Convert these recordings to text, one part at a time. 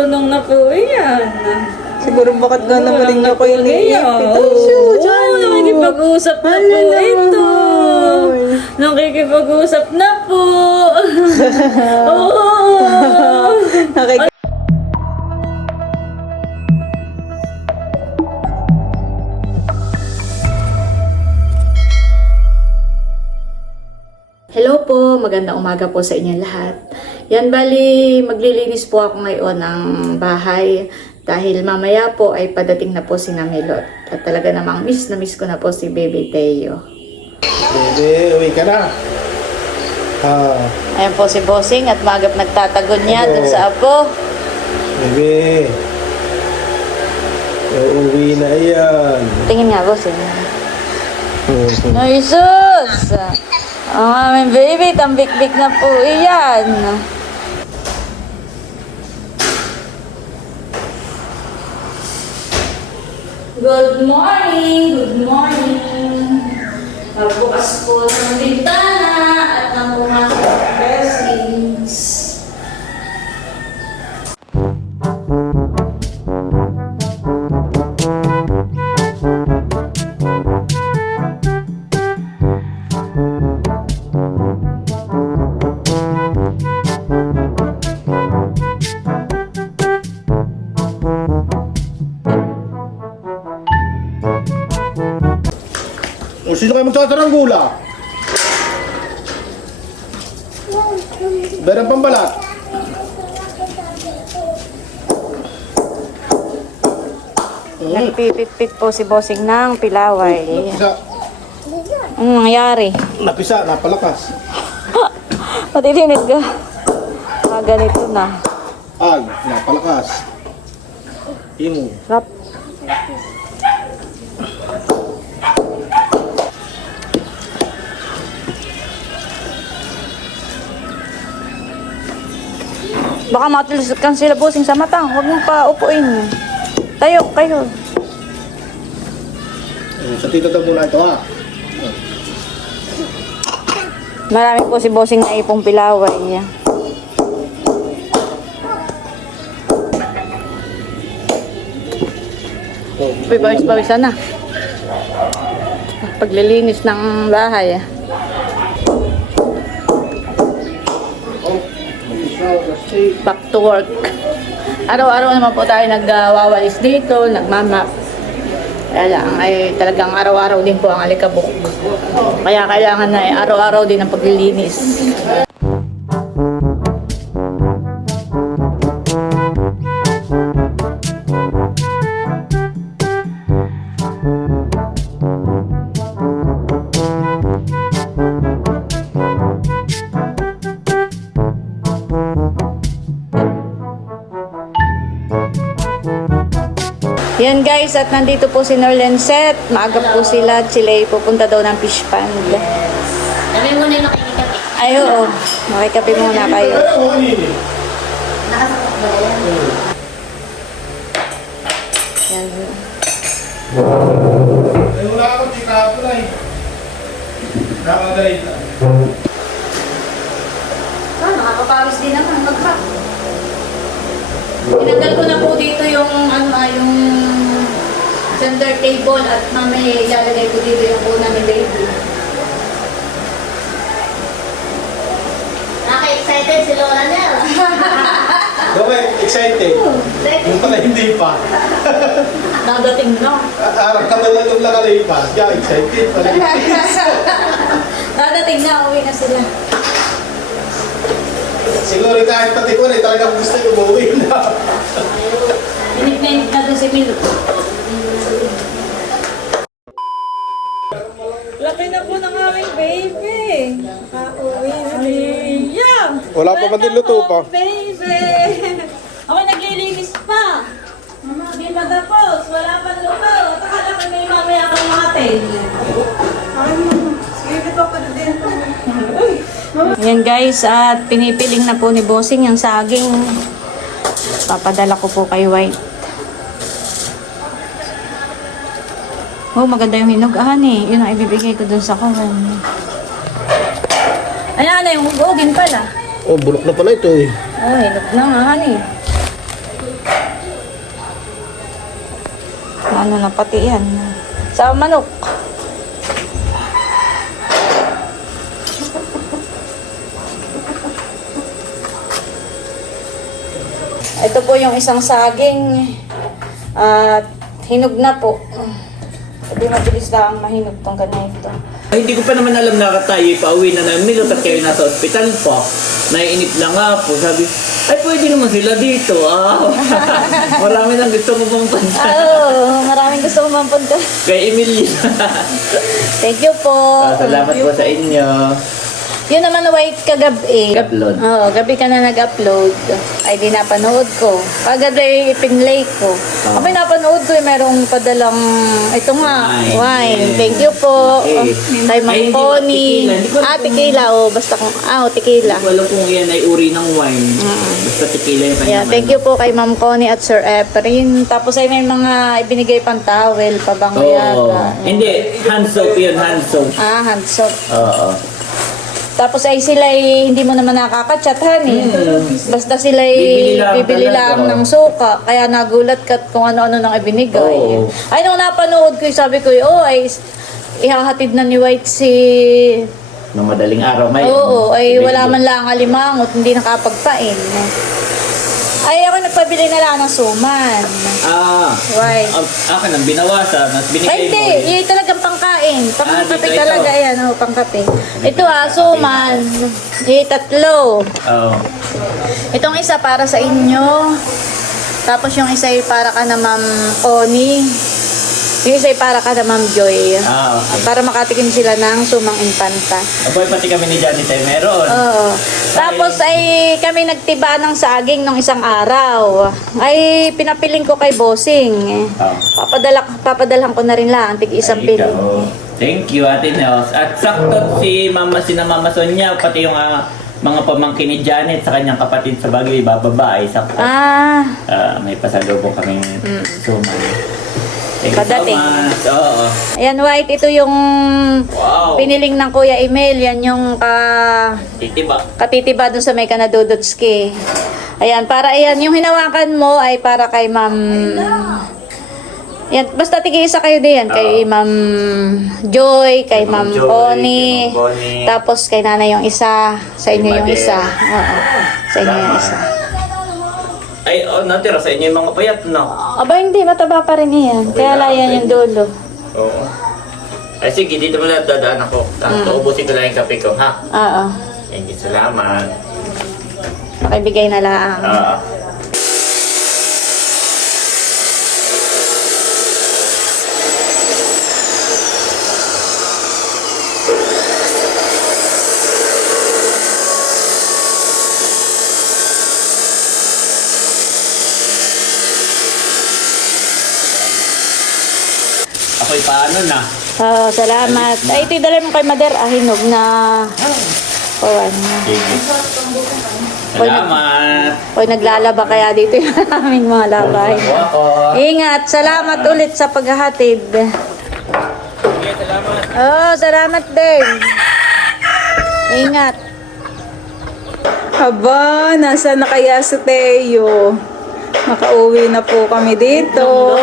marunong na po yan. Siguro bakit nga naman rin ako Ngayon. iniipit. Oo, nakikipag-usap na po ito. Nakikipag-usap na po. Oo. Nakik- Hello po, magandang umaga po sa inyo lahat. Yan bali, maglilinis po ako ngayon ng bahay dahil mamaya po ay padating na po si Namelot. At talaga namang miss na miss ko na po si Baby Teo. Bebe, uwi ka na. Ah, Ayan po si Bossing at magap nagtatagon niya dun sa apo. bebe. Uuwi na yan. Tingin nga, Bossing. Ay, sus! Ang aming baby, tambik-bik na po iyan. Good morning! Good morning! Magbukas po ng bintana at ng pumasok O sino kayo magsasaranggula? Berang pambalat. Nagpipit-pit po si Bossing ng pilaway. Napisa, Anong nangyari? napisa, napalakas. Matitinig ka. Ah, ganito na. Ag, napalakas. Imo. Rap. Baka matuliskan sila bossing sa mata. Huwag mong pa upuin. Tayo, kayo. Sa tito daw muna ito ha. Marami po si bossing na ipong pilaway. Uy, bawis-bawisan na. Paglilinis ng bahay. Back to work. Araw-araw naman po tayo nagwawalis dito, nagmamap. Kaya lang, ay talagang araw-araw din po ang alikabok. Kaya kailangan na ay araw-araw din ang paglilinis. Yan guys, at nandito po si Norlen Set. Maaga po sila. at Sila ay pupunta daw ng fish pond. Kami muna yung nakikikapi. Ay, oo. Makikape muna kayo. Yan. Ay, wala ako, di ka ako na eh. Nakagalit na. Ah, nakakapawis din naman. Magpa. Tinanggal ko na po dito yung ano yung center table at mamaya ilalagay ko dito yung una ni baby. Naka-excited si Lola Nel. Gawin, excited. Yung pala hindi pa. Dadating na. Arang ka na lang yung nakalipas. Yeah, excited pala. Dadating na, uwi na sila. Siguro kahit pati ko na, talagang gusto yung umuwi na. Inip na inip na doon si Milo. Laki na po ng aming baby. Nakauwi na. Yeah. Din luto pa. Baby. Ako naglilinis pa. Mama, di pa tapos. Wala pa luto. Takala ko may mamaya kang matin. Sige, pa pa din. Yan guys, at pinipiling na po ni Bossing yung saging. Papadala ko po kay White. Oh, maganda yung hinog. Ah, honey. Yun ang ibibigay ko dun sa kawan. Ayan na yung hugogin pala. Oh, bulok na pala ito eh. Oh, hinog na nga, honey. Ano na pati yan. Sa manok. Ito po yung isang saging at hinog na po. Sabi mabilis lang mahinog tong ganito. Ay, hindi ko pa naman alam na tayo pauwi na namin. Milot at kayo nasa ospital pa. Naiinip na nga po. Sabi, ay pwede naman sila dito. Ah, marami nang gusto mo pang punta. Oo, maraming gusto kong mampunta. Kay Emilia. Thank you po. Ah, salamat po sa inyo. Yun naman wait kagabi. Upload. Oo, gabi ka na nag-upload. Ay, di napanood ko. Kagabi, pinlay ko. Ah. Abay, napanood ko, eh, merong padalang, ito nga, Wine. wine. Thank you po. Okay. Oh, hindi ba Pony. Ah, tequila. Oh, basta kung, ah, oh, tequila. Hindi ko alam kung yan ay uri ng wine. Basta tequila yung kanyang Yeah, thank you po kay Ma'am Connie at Sir Efren. Tapos ay may mga ibinigay pang towel, pabango Oo. yata. Hindi, hand soap yun, hand soap. Ah, hand soap. Oo. Tapos ay sila hindi mo naman nakakachat eh. Basta sila Bibili lang bibili talaga, lang ng suka. Kaya nagulat ka kung ano-ano nang ibinigay. Oo. Ay, nung napanood ko, sabi ko, oh, ay ihahatid na ni White si... Nung madaling araw may... Oo, ay wala man lang alimangot, hindi nakapagpain. Nagpabili na lang ng suman. Ah. Why? Ah, akin ang binawasan at binigay Ay, mo. hindi. Yung talagang pangkain. Ah, Pangkape ito. talaga. Ayan, oh, pangkape. Ito ah, suman. Yung tatlo. Oo. Itong isa para sa inyo. Tapos yung isa ay para ka na Ma'am Connie. Yung isa ay para ka na Ma'am Joy. Ah, okay. Para makatikim sila ng sumang infanta. Aboy, pati kami ni Johnny tayo meron. Oo. Tapos ay kami nagtiba ng saging nung isang araw. Ay pinapiling ko kay Bossing. Ah. Papadala, papadalhan ko na rin lang. Tig isang Ay, ikaw. Thank you, Ate Nels. At sakto si Mama, si na Mama Sonia, pati yung ah, mga pamangkin ni Janet sa kanyang kapatid sa Baguio, ibababa ay sakto. Ah, Ah, may pasalubong kaming suman. Thank you Padating. so much. Oo. ayan White. Ito yung Wow. piniling ng Kuya Emil. Yan yung ka... Titiba. katitiba dun sa may kanadudotski. Ayan, para ayan, yung hinawakan mo ay para kay Ma'am... Yan, basta tigi isa kayo din. Kay Ma'am Joy, kay Ma'am Ma'am Joy, Connie, kay Ma'am Connie. tapos kay Nana yung isa, sa inyo yung Made. isa. Oo, sa inyo yung isa. Ay, oh, natira sa inyo yung mga payat, no? Aba, hindi, mataba pa rin iyan. Kaya layan yung dulo. Oo. Ay, sige, dito mo lang dadaan ako. Tapos Mm. uubusin ko lang yung kape ko, ha? Oo, Thank you, salamat. makibigay na lang. Ah. Paano na? Oo, salamat. Ay, ito dala mo kay Mader, ah, hinog na... Kawan. Sige. Salamat. O naglalaba kaya dito yung aming mga labay. Ingat, salamat ulit sa paghahatid. Sige, salamat. Oh, salamat din. Ingat. Aba, nasa na kaya si Teo? Makauwi na po kami dito.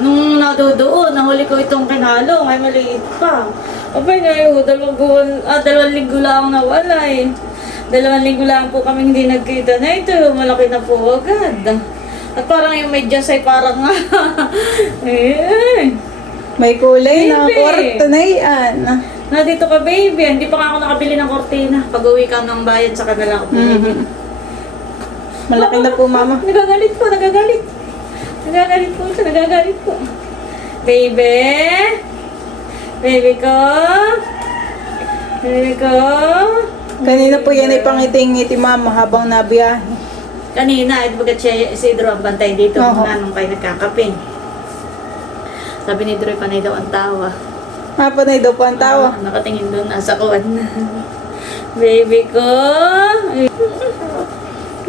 Nung nadudoon, nahuli ko itong kinalo, ay maliit pa. Abay ngayon, dalawang, buwan, ah, dalawang linggo lang nawala eh. Dalawang linggo lang po kami hindi nagkita na ito. Malaki na po agad. At parang yung medyas ay parang eh. May kulay na Baby. kwarto na yan. Nandito ka baby, hindi pa nga ako nakabili ng kortina. Pag uwi ka ng bayan sa kanila ako bumili. Malaki na po, mama. Nagagalit po, nagagalit. Nagagalit po ito, nagagalit po. Baby? Baby ko? Baby ko? Kanina po yan ay pangiti-ngiti, mama, habang nabiyahe. Kanina, ito bagat siya, si Drew ang bantay dito Oo. muna nung kayo nagkakape. Sabi ni Drew, panay daw ang tawa. Mapanay daw po ang tawa. Ah, nakatingin doon, nasa kuwan. Baby ko?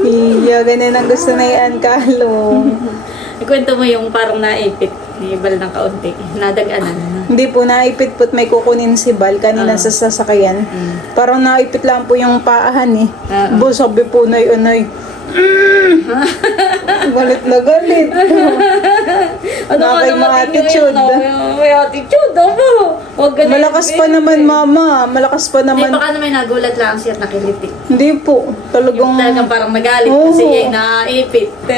Iya, ganyan ang gusto na yan, Kalo. Ikwento mo yung parang naipit. Ibal ng kaunti. Nadaganan. Hindi po naipit po't may kukunin si Bal kanina sa sasakyan. Parang naipit lang po yung paahan eh. Ah. Bu, sabi po na yun ay, galit na galit. Ano ka Nakay naman mga yung attitude. ano, yung may attitude, ano? Huwag ganun. Malakas pa naman, mama. Malakas pa Hindi, naman. baka naman nagulat lang siya at nakiliti. Hindi po. Talagang... Talagang parang nagalit Oo. kasi siya ay naipit.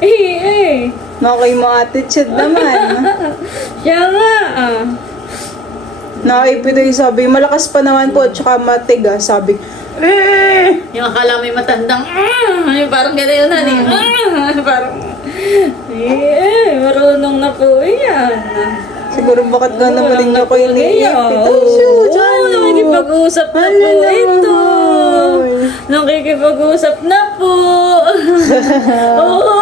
Eh, eh. Nakay mga attitude naman. Siya nga, ah. Nakaipit yung sabi, malakas pa naman po, tsaka matigas, sabi. Eh! Yung akala may matandang, ah, yung parang gano'n na eh. Ah, parang, Eh, marunong na po yan. Siguro bakit ka naman ninyo na po kayo niya. niipit? Oo, Oh, nakikipag-usap na po Ala ito. Nakikipag-usap na po. Oo.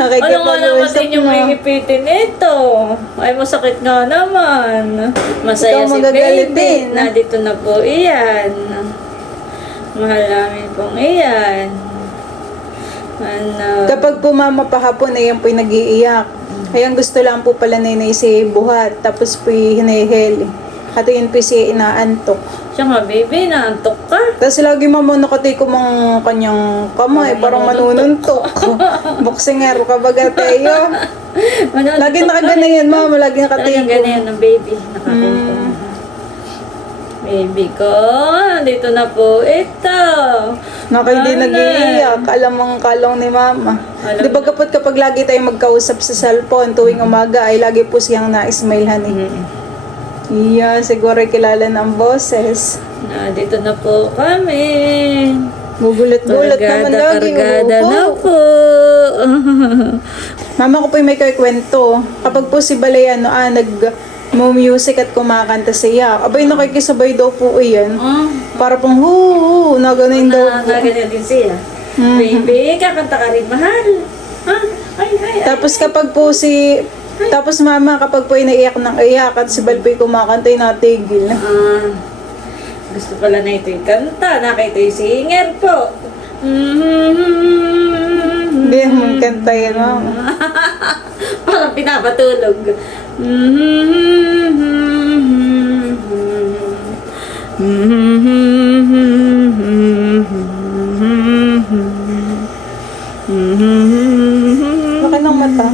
Ano nga naman Nakikipag-usap din yung na. ito? Ay, masakit nga naman. Masaya Ikaw si magagalit baby. din. Nandito na po iyan. Mahal namin pong iyan. Ano? Kapag po mama pahapon, ayan po yung nag-iiyak. Ayan gusto lang po pala nanay si buhat, tapos po yung hinihil. At yun po siya inaantok. Siya nga, baby, naantok ka. Tapos lagi mama nakatay ko mga kanyang kamay, parang manununtok. Boksingero ka tayo. Manuntok Lagi ka. nakagana yan mama, lagi nakatay Talagang ko. ganyan ng baby. Nakakumpong. Baby ko, dito na po ito. Naka hindi Nanay. nag-iiyak, alam ang kalong ni mama. Alam Di ba kapag kapag lagi tayo magkausap sa cellphone tuwing umaga ay lagi po siyang na-smilehan eh. Iya, siguro kilala ng boses. Na, dito na po kami. Gugulat-gulat naman lagi. kargada oo. na po. Mama ko po yung may kwento. Kapag po si Balayano, ah, nag mo music at kumakanta siya. Abay, nakikisabay daw po iyan. Oh, Para pong huu, na ganun daw na, po. na ganyan din siya. Mhm. Baby, kakanta ka rin, mahal. Ha? Ay, ay, ay. Tapos kapag po si... Tapos mama, kapag po inaiyak ng iyak at si Balpoy kumakanta, natigil. Ah, gusto pala na ito yung kanta. Nakita yung singer po. Mm-hmm. Hindi naman kanta yan, mama. Parang pinapatulog. Laki ng mata.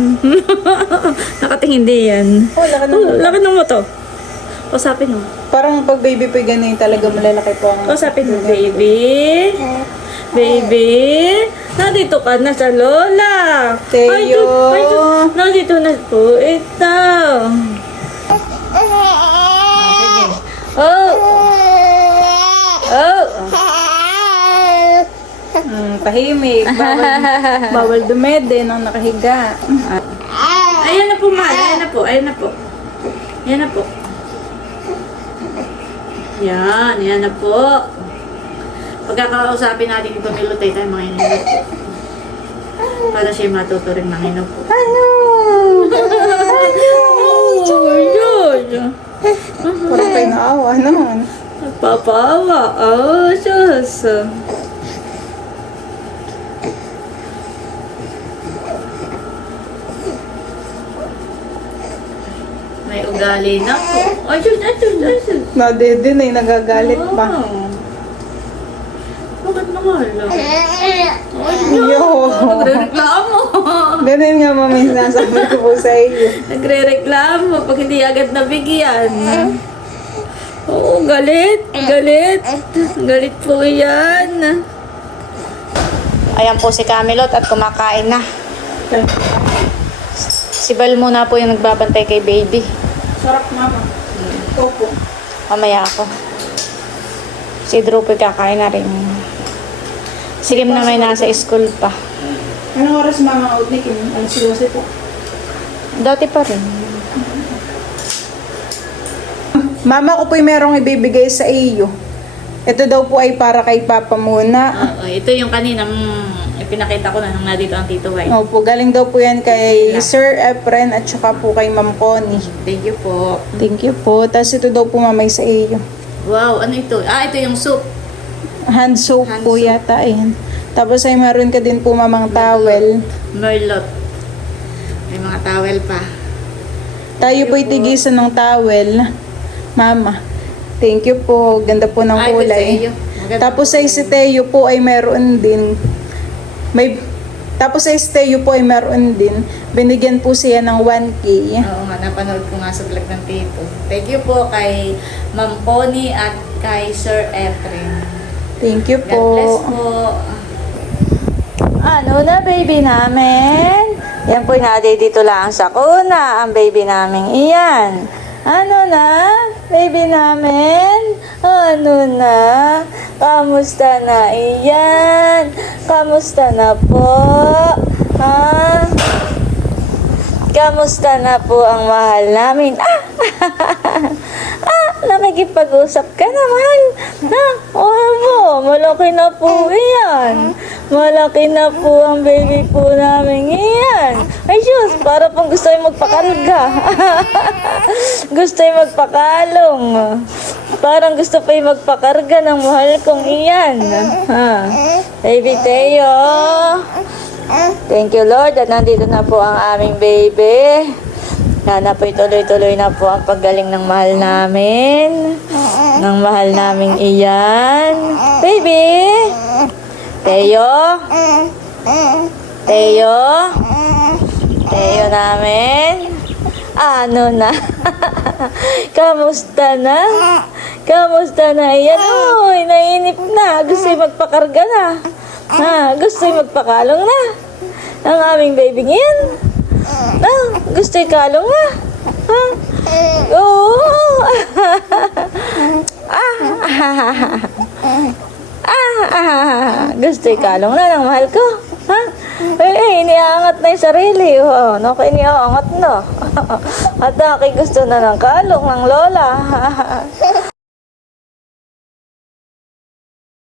Nakatingin din yan. Oh, laki ng Oh, laki ng mo to. Usapin mo. Parang pag baby po ganun talaga malalaki po ang... Usapin mo, baby. Baby, nandito ka na sa lola. Teo. Ay, ito, ay, ito. Nandito na po ito. Oh. Oh. Mm, tahimik. Bawal, bawal dumede nang nakahiga. Ayan na po, ma. Ayan na po. Ayan na po. Ayan na po. Yan. Ayan na po. Pagkakausapin natin ito, milutay tayo mga inupo. Para siya matuto rin mga inupo. Ano? Oh, yun. Parang kayo naawa naman. Nagpapaawa. Oh, Diyos. May ugali na po. Ay, Diyos, ay, Diyos, ay, Diyos. Nadede na yung nagagalit pa. Oh. Nagre-reklamo. Ganun nga mama yung sinasabi ko po sa iyo. Nagre-reklamo pag hindi agad nabigyan. Oo, galit. Galit. Galit po yan. Ayan po si Camelot at kumakain na. Si Bal muna po yung nagbabantay kay baby. Sarap mama. Opo. Mamaya ako. Si Drew po kakain na rin. Si Kim na may nasa school pa. Anong oras mama out ni Kim? Alas 12 po. Dati pa rin. Mama ko po yung merong ibibigay sa iyo. Ito daw po ay para kay Papa muna. Oo, ito yung kaninang ipinakita ko na nung nandito ang Tito White. Opo, galing daw po yan kay Sir Efren at saka po kay Ma'am Connie. Thank you po. Thank you po. Tapos ito daw po mamay sa iyo. Wow, ano ito? Ah, ito yung soup. Hand soap Hand po soap. yata ayan. Tapos ay meron ka din po mamang towel. Merlot. May mga towel pa. Tayo po itigisan ng towel. Mama. Thank you po. Ganda po ng sa kulay. Maganda Tapos po ay si Teo po ay meron din. May Tapos sa Esteo po ay meron din. Binigyan po siya ng 1K. Oo nga, napanood ko nga sa vlog ng Tito. Thank you po kay Ma'am Connie at kay Sir Efren. Thank you God bless po. Po. Ano na, baby namin? Yan po natin dito lang sa kuna, ang baby namin iyan. Ano na, baby namin? Ano na? Kamusta na iyan? Kamusta na po? Ha? Kamusta na po ang mahal namin? Ah! nakikipag-usap ka na, mahal. Ha? Oo po, malaki na po iyan. Malaki na po ang baby po namin iyan. Ay, Diyos, para pang gusto yung magpakarga. gusto yung magpakalong. Parang gusto pa yung magpakarga ng mahal kong iyan. Ha? Baby Teo. Thank you Lord at nandito na po ang aming baby. Sana po tuloy-tuloy na po ang paggaling ng mahal namin. Ng mahal naming iyan. Baby! Teo? Teo? Teo namin? Ano na? Kamusta na? Kamusta na? Yan, uy, nainip na. Gusto magpakarga na. Ha, gusto magpakalong na. Ang aming baby ngayon. Ah, gusto yung kalong na. Ha? Oo. ah, ah, ah, gusto yung kalong na ng mahal ko. Ha? Eh, eh, iniangat na yung sarili. Oh, no, kaya iniangat na. At aki gusto na ng kalong ng lola.